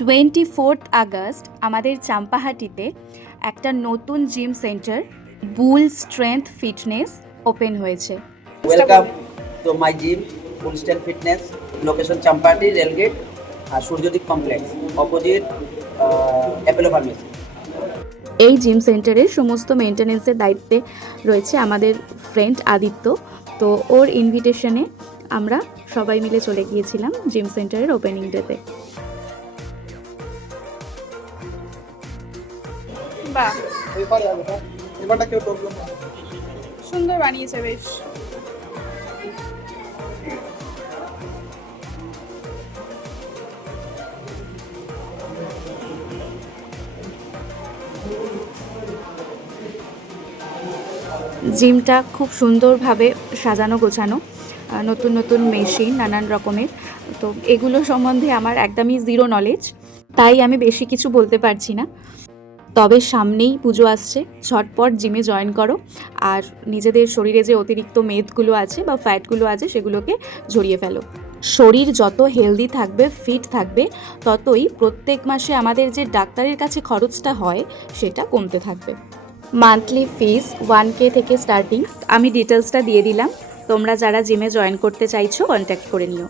24 August আমাদের চাম্পাহাটিতে একটা নতুন gym centre bull strength fitness open হয়েছে। Welcome to my gym full strength fitness, location Champahati rail gate আর Suryadeep complex opposite Apollo pharmacy. এই জিম সেন্টারের সমস্ত মেনটেনেন্সের দায়িত্বে রয়েছে আমাদের ফ্রেন্ড আদিত্য। তো ওর ইনভিটেশনে আমরা সবাই মিলে চলে গিয়েছিলাম জিম সেন্টারের ওপেনিং ডেতে। বাহ, সুন্দর বানিয়েছে বেশ। জিমটা খুব সুন্দরভাবে সাজানো গোছানো, নতুন নতুন মেশিন নানান রকমের। তো এগুলো সম্বন্ধে আমার একদমই জিরো নলেজ, তাই আমি বেশি কিছু বলতে পারছি না। তবে সামনেই পুজো আসছে, ঝটপট জিমে জয়েন করো আর নিজেদের শরীরে যে অতিরিক্ত মেদগুলো আছে বা ফ্যাটগুলো আছে সেগুলোকে ঝরিয়ে ফেলো। শরীর যত হেলদি থাকবে, ফিট থাকবে, ততই প্রত্যেক মাসে আমাদের যে ডাক্তারের কাছে খরচটা হয় সেটা কমতে থাকবে। মান্থলি ফিস 1K থেকে স্টার্টিং। আমি ডিটেলসটা দিয়ে দিলাম, তোমরা যারা জিমে জয়েন করতে চাইছো কন্ট্যাক্ট করে নিও।